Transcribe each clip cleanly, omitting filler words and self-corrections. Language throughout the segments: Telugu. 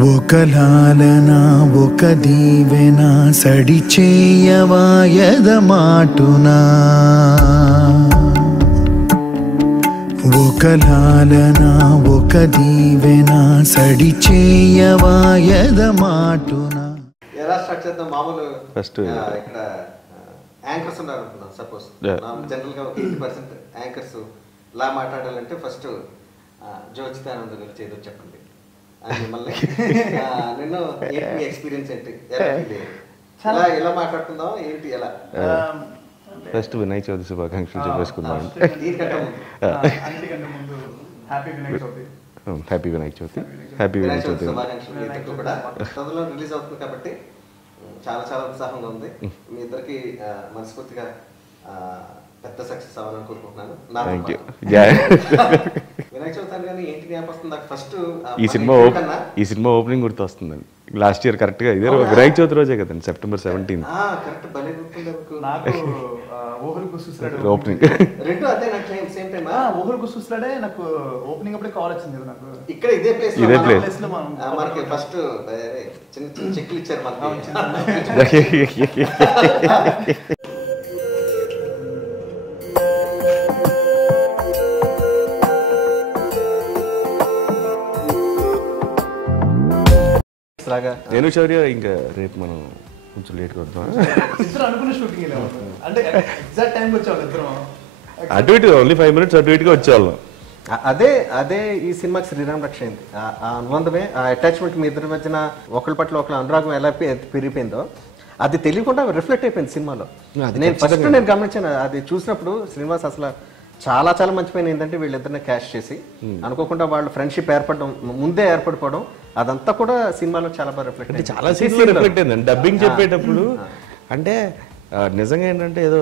ఒకలాలన ఒక దీవెన సడి చేయవాయద మాటునా ఒకలాలన ఒక దీవెన సడి చేయవాయద మాటునా. ఎలా స్టార్ట్ చేద్దాం? మామూలు ఫస్ట్ ఇక్కడ యాంకర్స్ ఉన్నారు అనుకున్నాం. సపోజ్ జనరల్గా ఒక 80% యాంకర్స్ లా మాట్లాడాలంటే ఫస్ట్ జోచితానంద గురించి ఏదో చెప్పండి అని మిమ్మల్ని నిన్ను ఏంటి ఎక్స్పీరియన్స్ ఏంటి, ఎలా ఎలా మాట్లాడుకుందాం ఏంటి, ఎలా ఫస్ట్ వినాయక చవితి శుభాకాంక్షలు చెప్పేసుకుందాం. హ్యాపీ వినాయక చవితి. హ్యాపీ వినాయక చవితి శుభాకాంక్షలు కూడా. తొందరలో రిలీజ్ అవుతుంది కాబట్టి చాలా చాలా ఉత్సాహంగా ఉంది. మీ ఇద్దరికి మనస్ఫూర్తిగా పెద్ద సక్సెస్ అవ్వాలని కోరుకుంటున్నాను. వినాయక చవితి కానీ ఏంటి జ్ఞాపకం నాకు ఫస్ట్ ఈ సినిమా ఓపెనింగ్ గుర్తు వస్తుందండి. లాస్ట్ ఇయర్ కరెక్ట్ గా ఇదే వినాయక చవితి రోజే కదండి, September 17. కరెక్ట్, భలే గుర్తుంది ఓపెనింగ్. రెండు అదే నాకు సేమ్ టైం. ఊహలకు చూస్తాడే నాకు ఓపెనింగ్ అప్పుడే కాల్ వచ్చింది నాకు. ఇక్కడ ఇదే ప్లేస్ మనకి ఫస్ట్ చిన్న చిన్న చెక్లు ఇచ్చారు మనకి. నేను శౌర్య ఇంకా రేపు మనం కొంచెం లేట్గా వద్దాం. అటు ఇటు ఓన్లీ 5 minutes అటు ఇటుగా వచ్చేవాళ్ళం. అదే అదే ఈ సినిమాకి శ్రీరామ్ రక్ష అయింది. ఆ అనుబంధమే, ఆ అటాచ్మెంట్ మీ ఇద్దరి మధ్యన ఒకరి పట్ల ఒకరి అనురాగం ఎలా పెరిగిపోయిందో అది తెలియకుండా రిఫ్లెక్ట్ అయిపోయింది సినిమాలో. నేను గమనించాను అది చూసినప్పుడు. శ్రీనివాస్ అసలు చాలా చాలా మంచి పైన ఏంటంటే వీళ్ళిద్దరిని క్యాష్ చేసి అనుకోకుండా వాళ్ళు ఫ్రెండ్షిప్ ఏర్పడడం, ముందే ఏర్పడిపోవడం, అదంతా కూడా సినిమాలో చాలా బాగా రిఫ్లెక్ట్ అయింది. చాలా సీన్లో రిఫ్లెక్ట్ అయిందండి డబ్బింగ్ చెప్పేటప్పుడు. అంటే నిజంగా ఏంటంటే ఏదో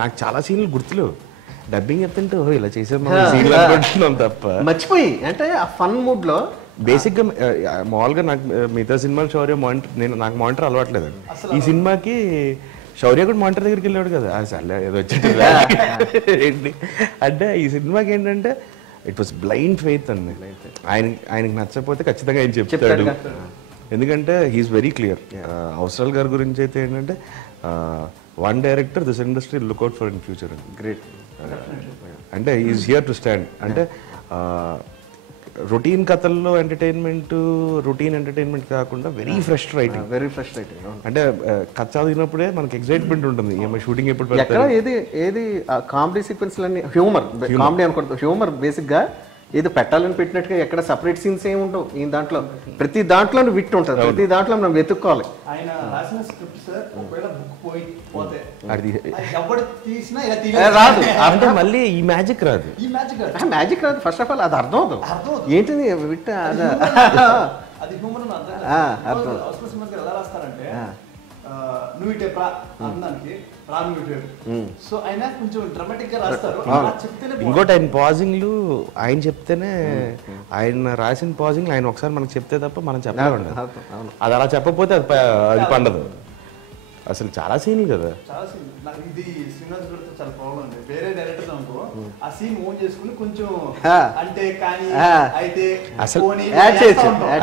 నాకు చాలా సీన్లు గుర్తులేవు. డబ్బింగ్ చెప్తుంటే ఇలా చేసాం తప్ప మర్చిపోయి, అంటే ఆ ఫన్ మూడ్ లో బేసిక్గా మామూలుగా నాకు మిగతా సినిమాలు శౌర్య నాకు మానిటర్ అలవాట్లేదండి. ఈ సినిమాకి శౌర్య కూడా మానిటర్ దగ్గరికి వెళ్ళాడు కదా, అసలు ఏదో వచ్చేది ఏంటి అంటే ఈ సినిమాకి ఏంటంటే ఇట్ వాస్ బ్లైండ్ ఫెయిత్ అండి. ఆయనకి నచ్చకపోతే ఖచ్చితంగా ఆయన చెప్తాడు. ఎందుకంటే హీఈస్ వెరీ క్లియర్. అవసరాల్ గారి గురించి అయితే ఏంటంటే one director this industry lookout for in future అండి. గ్రేట్. అంటే ఈజ్ హియర్ టు స్టాండ్. అంటే రొటీన్ కథల్లో రొటీన్ ఎంటర్టైన్మెంట్ కాకుండా వెరీ ఫ్రెష్ రైటింగ్. అంటే కథ చదివినప్పుడే మనకి ఎక్సైట్మెంట్ ఉంటుంది, షూటింగ్ ఎప్పుడు పెడతారు. ఏది కామెడీ సీక్వెన్స్ హ్యూమర్, కామెడీ అనుకుంటాం, హ్యూమర్ బేసిక్ గా ఏదో పెట్టాలని పెట్టినట్టుగా ఎక్కడ సపరేట్ సీన్స్ ఏమి ఉండవు. ఈ దాంట్లో ప్రతి దాంట్లో విట్ ఉంటుంది, ప్రతి దాంట్లో మనం వెతుక్కోవాలి. రాదు అంటే మళ్ళీ ఈ మ్యాజిక్ రాదు. మ్యాజిక్ రాదు. ఫస్ట్ ఆఫ్ ఆల్ అది అర్థం అవుతుంది ఏంటిది విట్ అర్థం. నువ్వు ఇటే అందానికి సో ఆయన కొంచెం డ్రామాటిక్ గా రాస్తారు. ఇంకోటి ఆయన పాజింగ్లు ఆయన చెప్తేనే, ఆయన రాసిన పాజింగ్లు ఆయన ఒకసారి మనకు చెప్తే తప్ప మనం చెప్పలేము. అది అలా చెప్పకపోతే అది పండదు. అసలు చాలా సీన్లు కదా. ఇది శ్రీనివాస్ గారితో చాలా ప్రాబ్లం ఉంది. వేరే డైరెక్టర్ అనుకో ఆ సీన్ ఓన్ చేసుకుని కొంచెం అంటే కానీ అయితే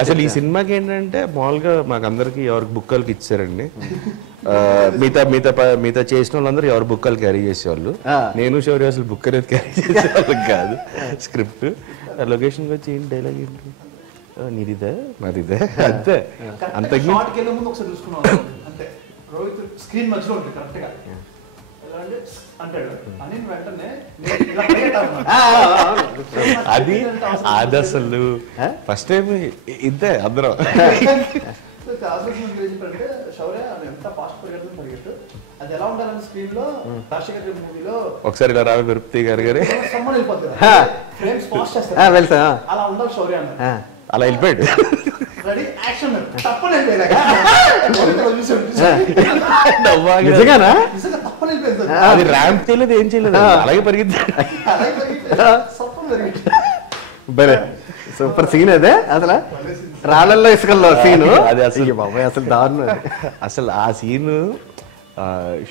అసలు ఈ సినిమాకి ఏంటంటే మామూలుగా మాకు అందరికి ఎవరికి బుక్కలకి ఇచ్చారండి. మిగతా చేసిన వాళ్ళందరూ ఎవరు బుక్కలు క్యారీ చేసేవాళ్ళు. నేను శౌర్య అసలు బుక్ అనేది క్యారీ చేసేవాళ్ళం కాదు. స్క్రిప్ట్ లొకేషన్కి వచ్చి ఏంటి డైలాగ్ ఏంటి నీదిదే నాదిదే అంతే. అంతకు రోహిత్ స్క్రీన్ మధ్యలో ఉంటుంది కరెక్ట్ గా అంటాడు అని వెంటనే అది అసలు ఫస్ట్ టైం ఇద్దే అందరం శౌర్య ఎంత ఫాస్ట్ పరిగెట్టు అది ఎలా ఉండాలని స్క్రీన్ లో రాజశేఖర్ గారి మూవీలో ఒకసారి ఇలా రావి విరుప్తి గారు సమ్మర్ వెళ్ళిపోతుంది అలా ఉండాలి శౌర్య అన్న. అలా వెళ్ళిపోయాడు. అది ర్యాంప్ చేయలేదు, ఏం చేయలేదు, అలాగే పరిగెత్తి. సూపర్ సీన్ అదే. అసలు రాళ్ళల్లో ఇసుకల్లో సీను అది అసలు బాబాయ్ అసలు దారుణం. అసలు ఆ సీను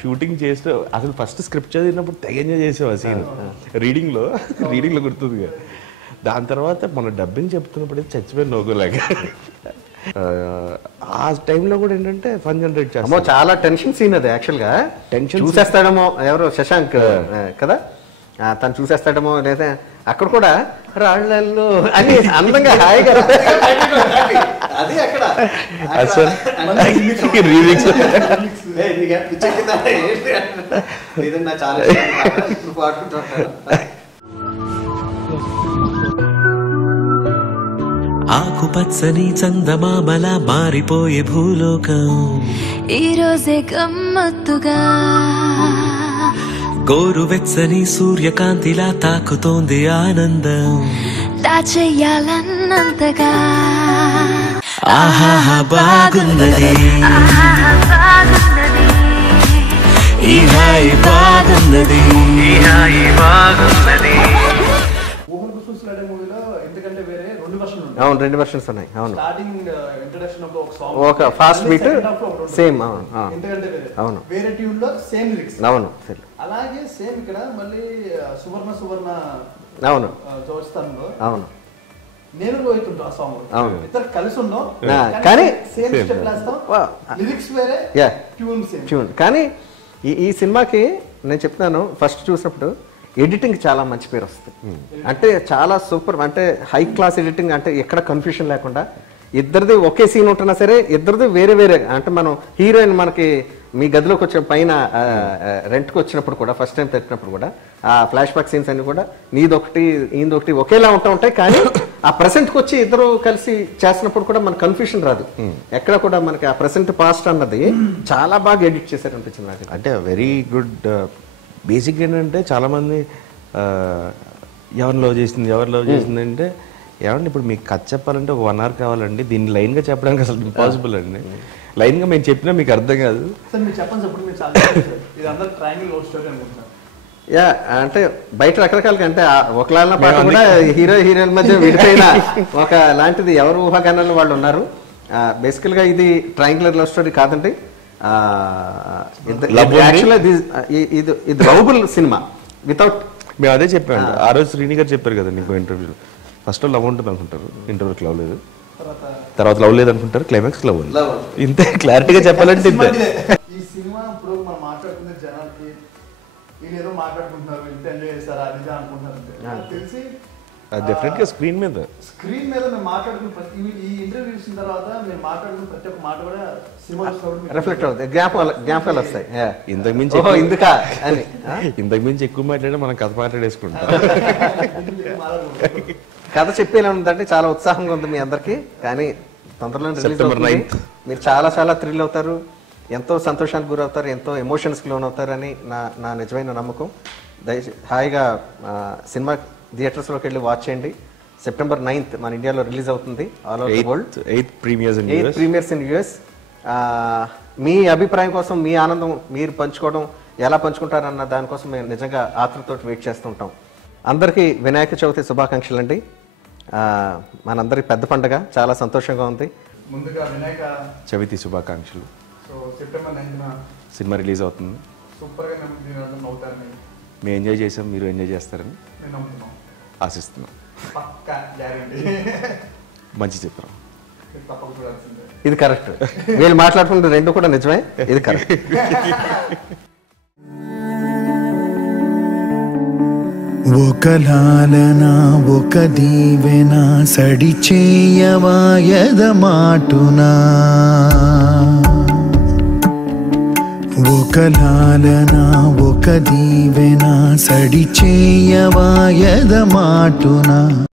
షూటింగ్ చేస్తూ అసలు ఫస్ట్ స్క్రిప్ట్ చదివినప్పుడు తెగ ఎంజాయ్ చేసావు ఆ సీన్. రీడింగ్లో గుర్తుంది. దాని తర్వాత మన డబ్బింగ్ చెప్తున్నప్పుడు చచ్చిపోయిన నోగోలాగా ఆ టైంలో కూడా ఏంటంటే ఫన్ జనరేట్ అమ్మో చేస్తాం. చాలా టెన్షన్ సీన్ అది యాక్చువల్గా. Tension చూసేస్తాడేమో ఎవరు శశాంక్ కదా, తను చూసేస్తాడేమో లేదా అక్కడ కూడా రాళ్ళల్లో అని అందంగా హాయిగా అది అక్కడ అసలు రీమిక్స్ చాలా ఇప్పుడు పాడుకుంటుంటారు. ఆకుపచ్చని చందమామలా మారిపోయే భూలోకం ఈ రోజే గమ్మత్తుగా గోరువెచ్చని సూర్యకాంతిలా తాకుతోంది ఆనందం దాచేయాలన్నంతగా ఆహాహా బాగున్నది ఈ హాయి బాగున్నది ఊహన్ కుసులాడే మూవీలో ఎందుకంటే వేరే 2 వర్షన్లు ఉంటాయి. అవును 2 వెర్షన్స్ ఉన్నాయి. అవును స్టార్టింగ్ ఇంట్రడక్షన్ లో ఒక సాంగ్, ఒక ఫాస్ట్ బీట్ సేమ్. అవును ఎందుకంటే అవును వేరే ట్యూన్ లో సేమ్ లిరిక్స్. అవును అలాగే సేమ్ ఇక్కడ మళ్ళీ సువర్ణ అవును జోడిస్తాను. అవును నేను రోహిత్ ఉంటాం ఆ సాంగ్. అవును. ఇద్దరు కలిసి ఉన్నాం కానీ సేమ్ స్టెప్ వేస్తాం, లిరిక్స్ వేరే ట్యూన్ సేమ్. ట్యూన్ కానీ ఈ సినిమాకి నేను చెప్తున్నాను, ఫస్ట్ చూసినప్పుడు ఎడిటింగ్ చాలా మంచి పేరు వస్తుంది. అంటే చాలా సూపర్, అంటే హై క్లాస్ ఎడిటింగ్, అంటే ఎక్కడ కన్ఫ్యూషన్ లేకుండా ఇద్దరిది ఒకే సీన్ ఉంటున్నా సరే ఇద్దరిది వేరే వేరే. అంటే మనం హీరోయిన్ మనకి మీ గదిలోకి వచ్చిన పైన రెంట్కి వచ్చినప్పుడు కూడా ఫస్ట్ టైం పెట్టినప్పుడు కూడా ఆ ఫ్లాష్ బ్యాక్ సీన్స్ అన్ని కూడా నీదొకటి ఈయనదొకటి ఒకేలా ఉంటాయి. కానీ ఆ ప్రెసెంట్కి వచ్చి ఇద్దరు కలిసి చేసినప్పుడు కూడా మనకు కన్ఫ్యూషన్ రాదు. ఎక్కడ కూడా మనకి ఆ ప్రెసెంట్ పాస్ట్ అన్నది చాలా బాగా ఎడిట్ చేశారు అనిపించింది నాకు. అంటే వెరీ గుడ్. బేసిక్ ఏంటంటే చాలామంది ఎవరు లవ్ చేసింది అంటే ఏమంటే ఇప్పుడు మీకు కథ చెప్పాలంటే 1 hour కావాలండి, దీన్ని లైన్గా చెప్పడానికి అసలు ఇంపాసిబుల్ అండి. లైన్గా మేము చెప్పినా మీకు అర్థం కాదు. సార్ మీరు చెప్పండి సార్, మీరు చాలా ఇది అందరూ ట్రయాంగిల్ లవ్ స్టోరీ అనుకుంటున్నారు. యా అంటే బయట రకరకాలుగా అంటే ఒకలాన్న పాట కూడా హీరోయిన్ మధ్య విడిపోయిన ఒక లాంటిది ఎవరు ఊహాగానాలు వాళ్ళు ఉన్నారు. బేసికల్ గా ఇది ట్రయాంగులర్ లవ్ స్టోరీ కాదండి. ఇది లవబుల్ సినిమా వితౌట్. మేము అదే చెప్పాను ఆ రోజు. శ్రీని గారు చెప్పారు కదా నీకు ఇంటర్వ్యూలో, ఫస్ట్ లవ్ ఉంటుంది అనుకుంటారు, ఇంటర్వ్యూకి లవ్ లేదు, తర్వాత లవ్ లేదు అనుకుంటారు, క్లైమాక్స్ లవ్ ఉంది. ఇంతే క్లారిటీగా చెప్పాలంటే ఇంతే. ఈ సినిమా ఇప్పుడు మనం మాట్లాడుకునే జనాలకి వీళ్ళు ఏదో మాట్లాడుకుంటున్నారు, ఇంత ఎంజాయ్ చేస్తారా అది అనుకుంటున్నారు తెలిసి డెఫినెట్ గా స్క్రీన్ మీద మేము మాట్లాడుకున్న ప్రతి ఈ ఇంటర్వ్యూ చూసిన తర్వాత మేము మాట్లాడుకున్న ప్రతి ఒక్క మాట కూడా సినిమా రిఫ్లెక్ట్ అవుతుంది, జ్ఞాపకాలు వస్తాయి. ఇంతకు మించి ఎక్కువ మాట్లాడే మనం కథ మాట్లాడేసుకుంటాం. కథ చెప్పేలా ఉందంటే చాలా ఉత్సాహంగా ఉంది మీ అందరికి. కానీ తొందరలో September 9th మీరు చాలా థ్రిల్ అవుతారు, ఎంతో సంతోషానికి గురవుతారు, ఎంతో ఎమోషన్స్కి లోన్ అవుతారని నా నిజమైన నమ్మకం. దయచేసి హాయిగా సినిమా థియేటర్స్లోకి వెళ్ళి వాచ్ చేయండి. September 9th మన ఇండియాలో రిలీజ్ అవుతుంది. All over the world 8th premieres in US. మీ అభిప్రాయం కోసం, మీ ఆనందం మీరు పంచుకోవడం, ఎలా పంచుకుంటారన్న దానికోసం మేము నిజంగా ఆతృతతో వెయిట్ చేస్తుంటాం. అందరికీ వినాయక చవితి శుభాకాంక్షలు అండి. మనందరి పెద్ద పండుగ, చాలా సంతోషంగా ఉంది. ముందుగా వినాయక చవితి శుభాకాంక్షలు. So September 9th cinema release అవుతుంది. సూపర్గా అవుతారని మేము ఎంజాయ్ చేసాం, మీరు ఎంజాయ్ చేస్తారని నేను నమ్ముతున్నాం, ఆశిస్తున్నాం. పక్కా గ్యారెంటీ. మంచి చిత్రం. తప్పక చూడాల్సిందే. ఇది కరెక్ట్. వీళ్ళు మాట్లాడుకుంటే రెండు కూడా నిజమే, ఇది కరెక్ట్. ఒక లాలన ఒక దీవెన సడి చేయవాయద మాటునా, ఒక లాలన ఒక దీవెన సడి చేయవాయద మాటునా.